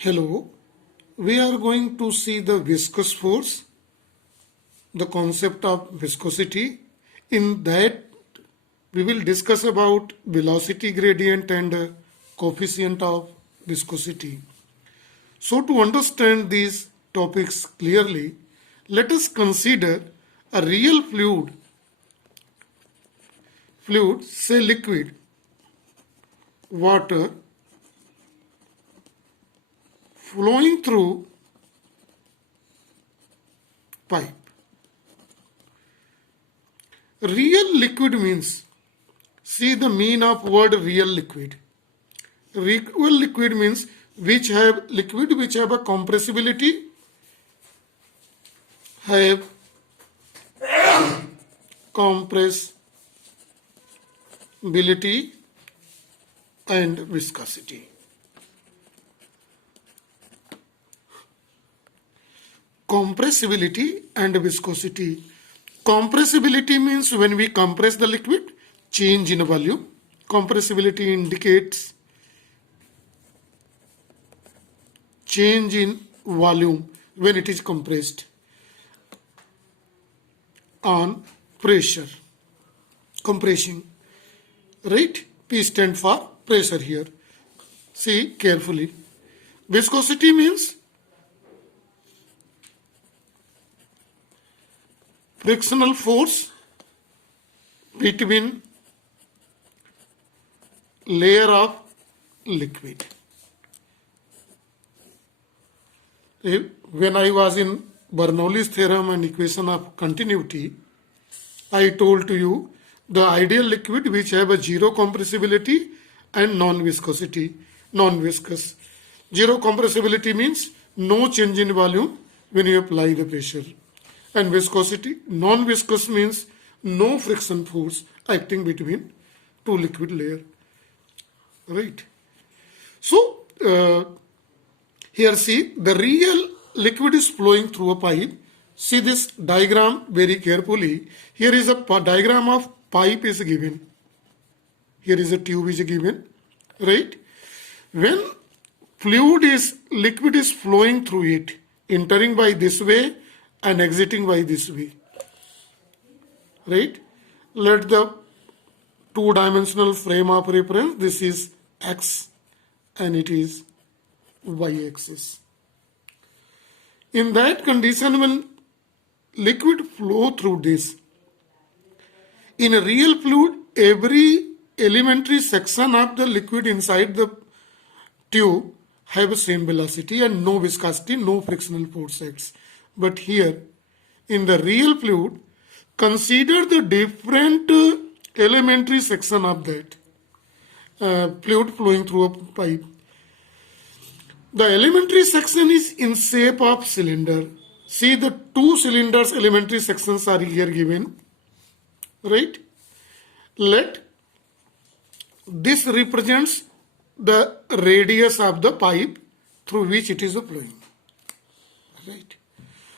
Hello, we are going to see the viscous force, the concept of viscosity. In that, we will discuss about velocity gradient and coefficient of viscosity. So to understand these topics clearly, let us consider a real fluid, say liquid, water, flowing through pipe. Real liquid means, see the mean of word real liquid. Real liquid means liquid which have a compressibility, have compressibility and viscosity. Compressibility and viscosity. Compressibility means when we compress the liquid, change in volume. Compressibility indicates change in volume when it is compressed on pressure. Compression. Right? P stand for pressure here. See carefully. Viscosity means frictional force between layer of liquid. When I was in Bernoulli's theorem and equation of continuity, I told to you the ideal liquid which have a zero compressibility and non-viscosity, non-viscous. Zero compressibility means no change in volume when you apply the pressure. And viscosity, non-viscous means no friction force acting between two liquid layer. Right. So, here see the real liquid is flowing through a pipe. See this diagram very carefully. Here is a diagram of pipe is given. Here is a tube is given. Right. When liquid is flowing through it, entering by this way and exiting by this way. Right. Let the two-dimensional frame of reference, this is x and it is y-axis. In that condition, when liquid flow through this, in a real fluid, every elementary section of the liquid inside the tube have the same velocity and no viscosity, no frictional force acts. But here, in the real fluid, consider the different elementary section of that fluid flowing through a pipe. The elementary section is in shape of cylinder. See the two cylinders elementary sections are here given. Right? Let this represents the radius of the pipe through which it is flowing. Right?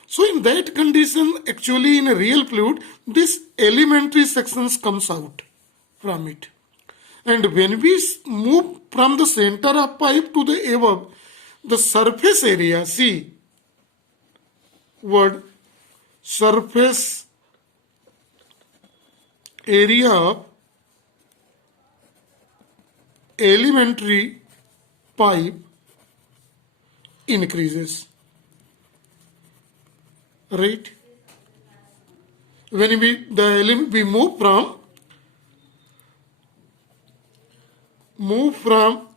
So in that condition, actually in a real fluid, this elementary sections comes out from it. And when we move from the center of pipe to the above, the surface area, see word surface area of elementary pipe increases. Right? When we move from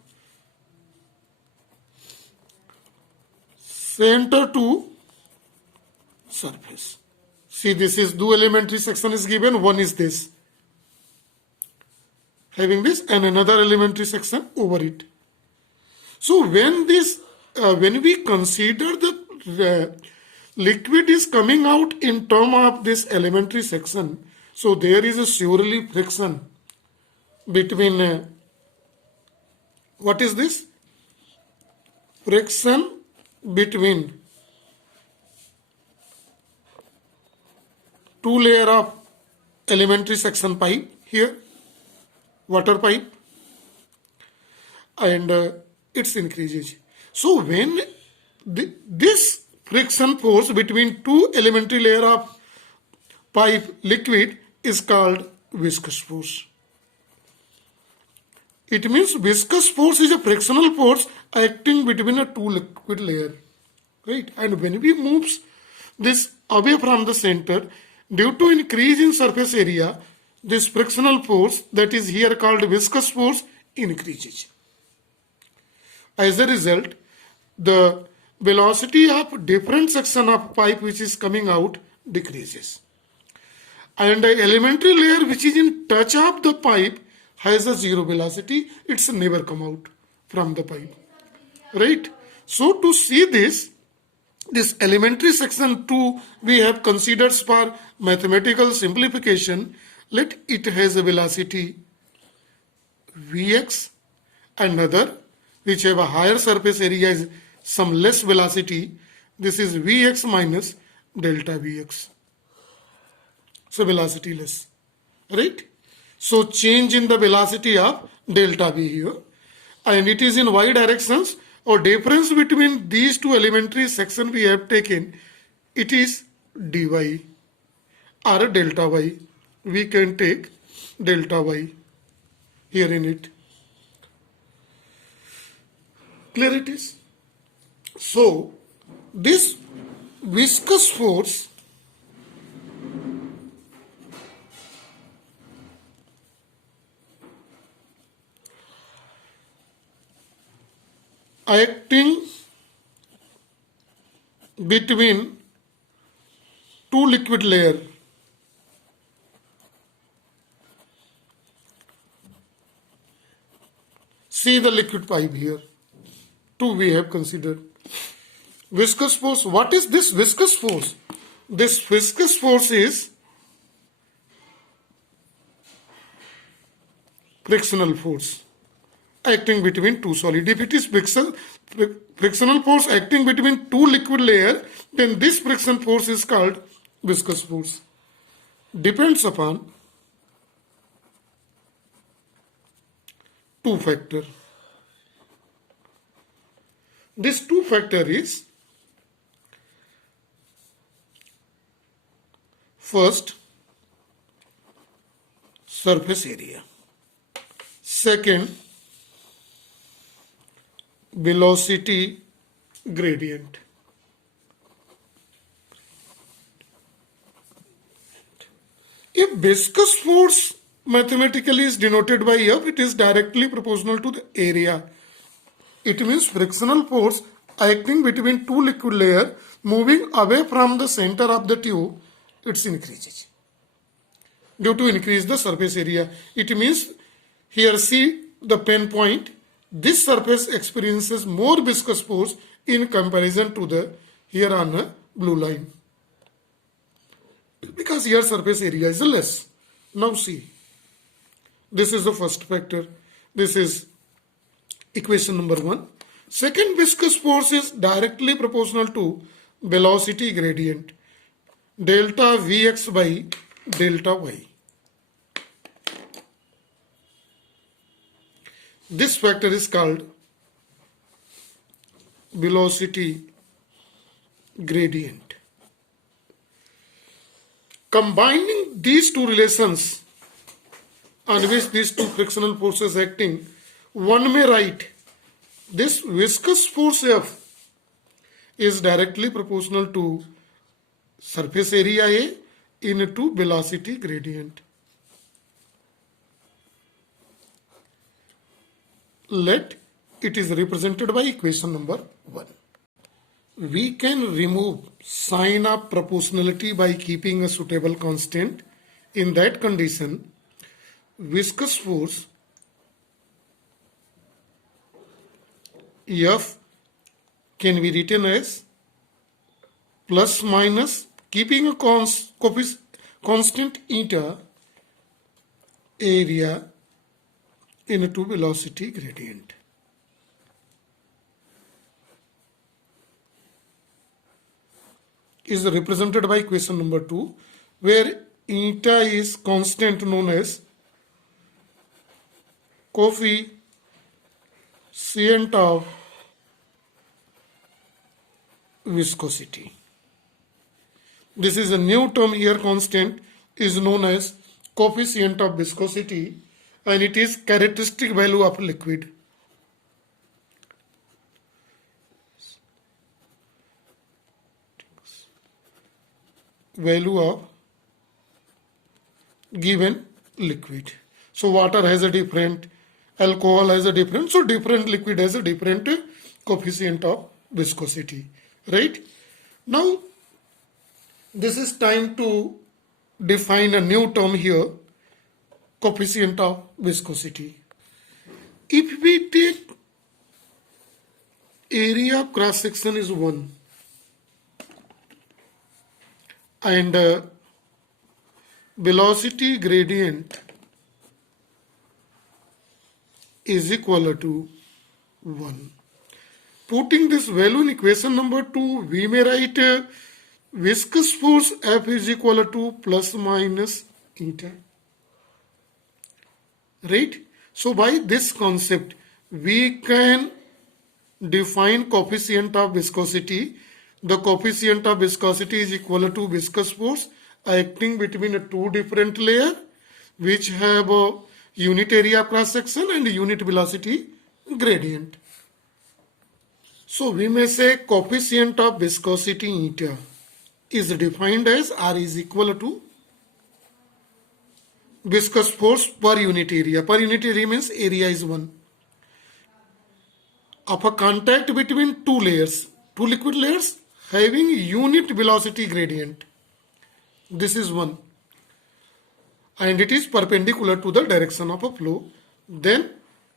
center to surface. See, this is two elementary section is given. One is this, having this, and another elementary section over it. So when we consider the liquid is coming out in term of this elementary section, so there is a surely friction between what is this? Friction between two layer of elementary section pipe here, water pipe, and its increases. So when this friction force between two elementary layer of pipe liquid is called viscous force. It means viscous force is a frictional force acting between a two liquid layer, right? And when we moves this away from the center, due to increase in surface area, this frictional force that is here called viscous force increases. As a result, the velocity of different section of pipe which is coming out decreases. And the elementary layer which is in touch of the pipe has a zero velocity. It's never come out from the pipe, right? So to see this elementary section 2 we have considered for mathematical simplification. Let it has a velocity Vx, another which have a higher surface area is some less velocity. This is Vx minus delta Vx. So velocity less, right? So change in the velocity of delta V here, and it is in y directions, or difference between these two elementary section we have taken, it is dy or delta y. We can take delta y here in it. Clear it is? So this viscous force acting between two liquid layer see the liquid pipe here. Two we have considered. Viscous force. What is this viscous force? This viscous force is frictional force acting between two solid. If it is frictional force acting between two liquid layer, then this friction force is called viscous force. Depends upon two factor. This two factor is first surface area, second velocity gradient. If viscous force mathematically is denoted by F, it is directly proportional to the area. It means frictional force acting between two liquid layer moving away from the center of the tube, it increases due to increase the surface area. It means here see the pen point. This surface experiences more viscous force in comparison to the here on a blue line, because here surface area is less. Now see, this is the first factor. This is equation number 1. Second viscous force is directly proportional to velocity gradient, delta Vx by delta y. This factor is called velocity gradient. Combining these two relations on which these two frictional forces acting, one may write this viscous force F is directly proportional to surface area A into velocity gradient. Let it is represented by equation number 1. We can remove sign of proportionality by keeping a suitable constant. In that condition, viscous force F can be written as plus minus keeping a constant eta area into velocity gradient. Is represented by equation number 2, where eta is constant known as coefficient of viscosity. This is a new term here. Constant is known as coefficient of viscosity, and it is characteristic value of liquid. Value of given liquid. So water has a different, alcohol has a different, so different liquid has a different coefficient of viscosity, right? Now this is time to define a new term here, coefficient of viscosity. If we take area of cross section is 1 and velocity gradient is equal to 1. Putting this value in equation number 2, we may write viscous force F is equal to plus minus eta. Right? So by this concept, we can define coefficient of viscosity. The coefficient of viscosity is equal to viscous force acting between two different layers which have a unit area cross section and unit velocity gradient. So we may say coefficient of viscosity eta is defined as R is equal to viscous force per unit area. Per unit area means area is 1. Of a contact between two layers, two liquid layers having unit velocity gradient. This is 1. And it is perpendicular to the direction of a flow. Then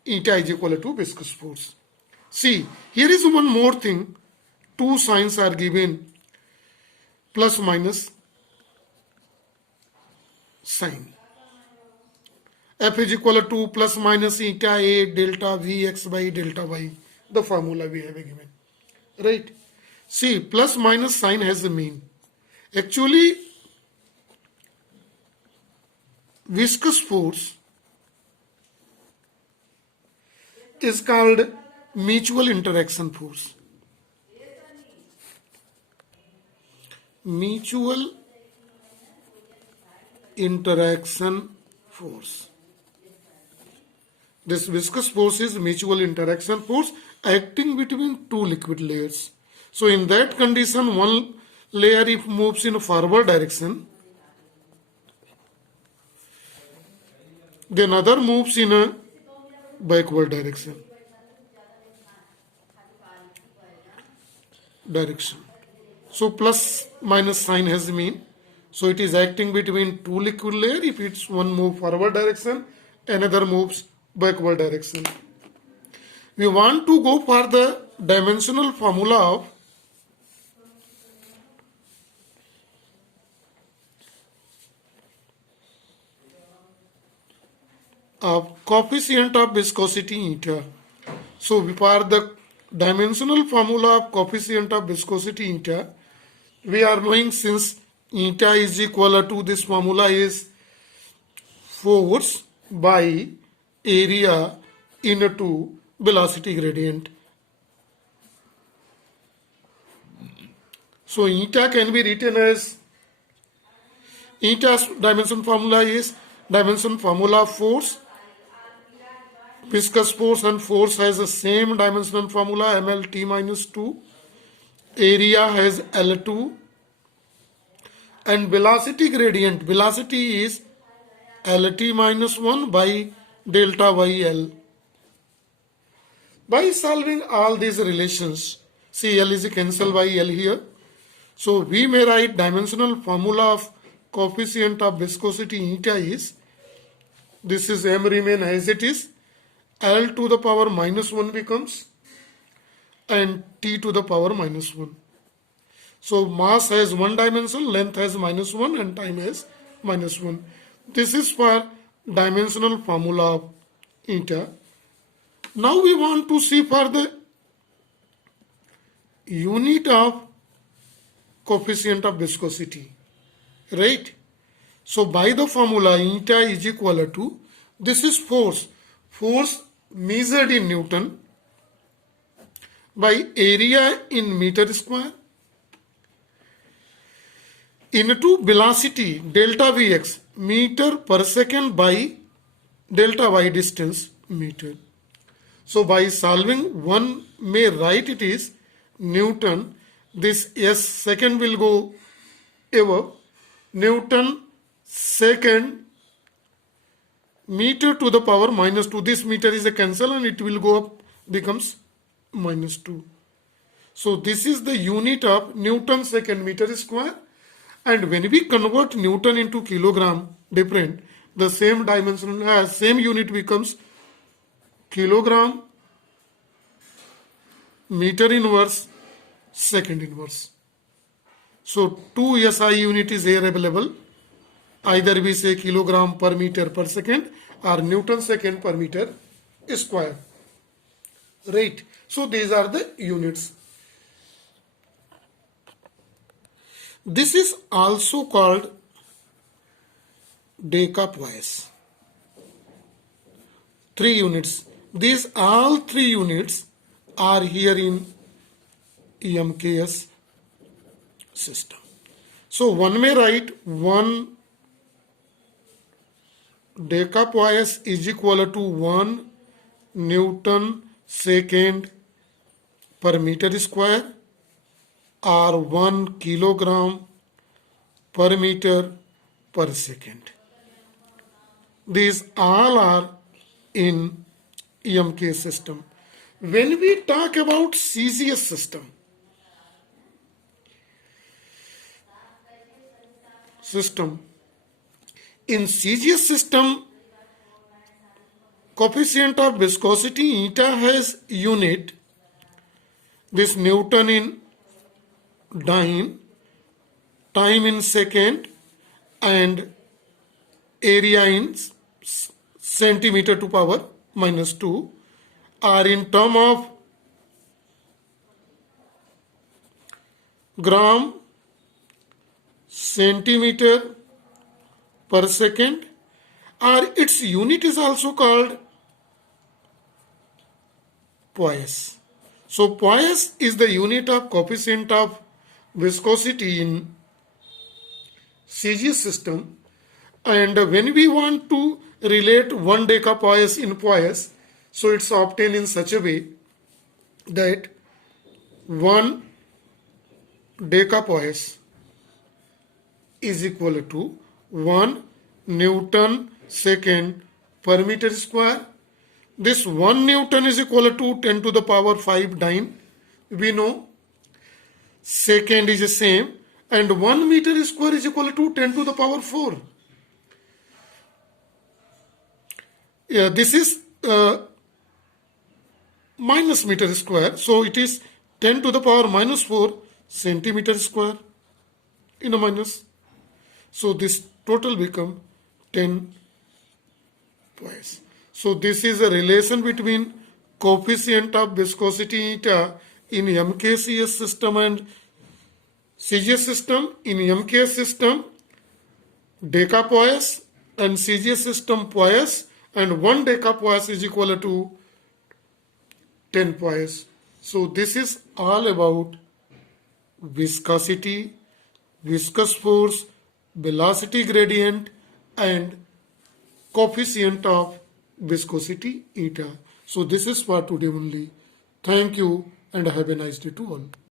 eta is equal to viscous force. See, here is one more thing. Two signs are given, plus minus sign. F is equal to plus minus eta A delta V x by delta y. The formula we have given. Right? See, plus minus sign has a mean. Actually, viscous force is called mutual interaction force. Mutual interaction force. This viscous force is mutual interaction force acting between two liquid layers. So in that condition, one layer if moves in a forward direction, then other moves in a backward direction. So plus minus sign has mean. So it is acting between two liquid layer. If it's one move forward direction, another moves backward direction. We want to go for the dimensional formula of coefficient of viscosity eta. So for the dimensional formula of coefficient of viscosity eta, we are knowing since eta is equal to, this formula is force by area into velocity gradient. So eta can be written as, eta's dimension formula is dimension formula of force. Viscous force and force has the same dimensional formula, mlt minus 2. Area has L2. And velocity gradient, velocity is Lt minus 1 by delta YL. By solving all these relations, see L is cancelled by L here. So we may write dimensional formula of coefficient of viscosity eta is, this is m remain as it is, L to the power minus 1 becomes, and T to the power minus 1. So mass has one dimension, length has minus 1 and time has minus 1. This is for dimensional formula of eta. Now we want to see for the unit of coefficient of viscosity, right? So by the formula eta is equal to, this is force. Force measured in Newton by area in meter square into velocity delta Vx meter per second by delta y distance meter. So by solving, one may write it is Newton. This s second will go above. Newton second meter to the power minus 2. This meter is a cancel and it will go up, becomes minus 2. So this is the unit of Newton second meter square. And when we convert Newton into kilogram, different, the same dimension has same unit becomes kilogram meter inverse second inverse. So 2 SI unit is here available. Either we say kilogram per meter per second or Newton second per meter square. Right. So these are the units. This is also called decapoise. 3 units. These all 3 units are here in EMKS system. So one may write 1 decapoise is equal to 1 Newton second per meter square or 1 kilogram per meter per second. These all are in EMK system. When we talk about CGS system, in CGS system, coefficient of viscosity eta has unit, this Newton in dyne, time in second, and area in centimeter to power minus 2, are in term of gram centimeter per second, or its unit is also called poise. So poise is the unit of coefficient of viscosity in CGS system, and when we want to relate 1 decapoise in poise, so it's obtained in such a way that 1 decapoise is equal to 1 Newton second per meter square. This 1 Newton is equal to 10 to the power 5 dyne. We know second is the same, and 1 meter square is equal to 10 to the power 4. Yeah, this is minus meter square, so it is 10 to the power minus 4 centimeter square in a minus. So this total become 10 poise. So this is a relation between coefficient of viscosity eta in MKCS system and CGS system. In MKS system, decapoise, and CGS system poise, and 1 decapoise is equal to 10 poise. So this is all about viscosity, viscous force, velocity gradient, and coefficient of viscosity eta. So this is for today only. Thank you and have a nice day to all.